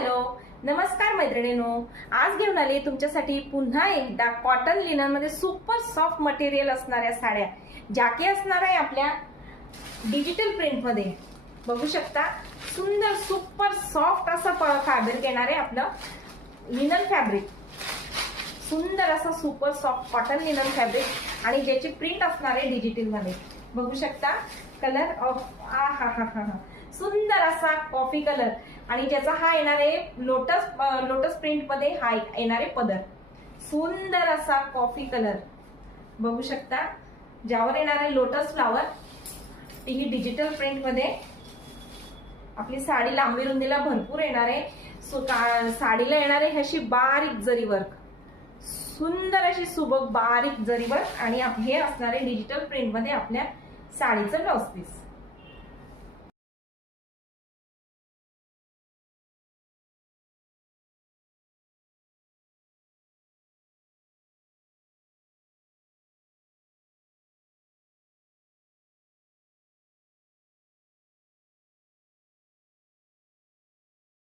Hello नमस्कार मैत्रिणींनो, आज घेऊन आले तुमच्यासाठी पुन्हा एकदा कॉटन लिनन मध्ये सुपर सॉफ्ट मटेरियल असणाऱ्या साड्या, ज्या की असणार आहे आपल्या डिजिटल प्रिंट मध्ये. बघू शकता सुंदर सुपर सॉफ्ट असं फॅब्रिक येणार आहे आपलं लिनन फॅब्रिक. सुंदर असं super soft cotton linen fabric आणि ज्याची प्रिंट असणार आहे डिजिटल मध्ये. बघू शकता कलर ऑफ सुंदर असा कॉफी कलर आणि ज्याचा हा येणार आहे लोटस प्रिंट मध्ये हा येणार आहे पदर. सुंदर असा कॉफी कलर बघू शकता, ज्यावर येणार आहे लोटस फ्लावर. ही डिजिटल प्रिंट मध्ये आपली साडी लांबी रुंदीला भरपूर येणार आहे. साडीला येणार आहे अशी बारीक जरी वर्क, सुंदर अशी सुबक बारीक जरी वर्क आणि हे असणार आहे डिजिटल प्रिंट मध्ये आपल्या साडीचं ब्लाउज पीस.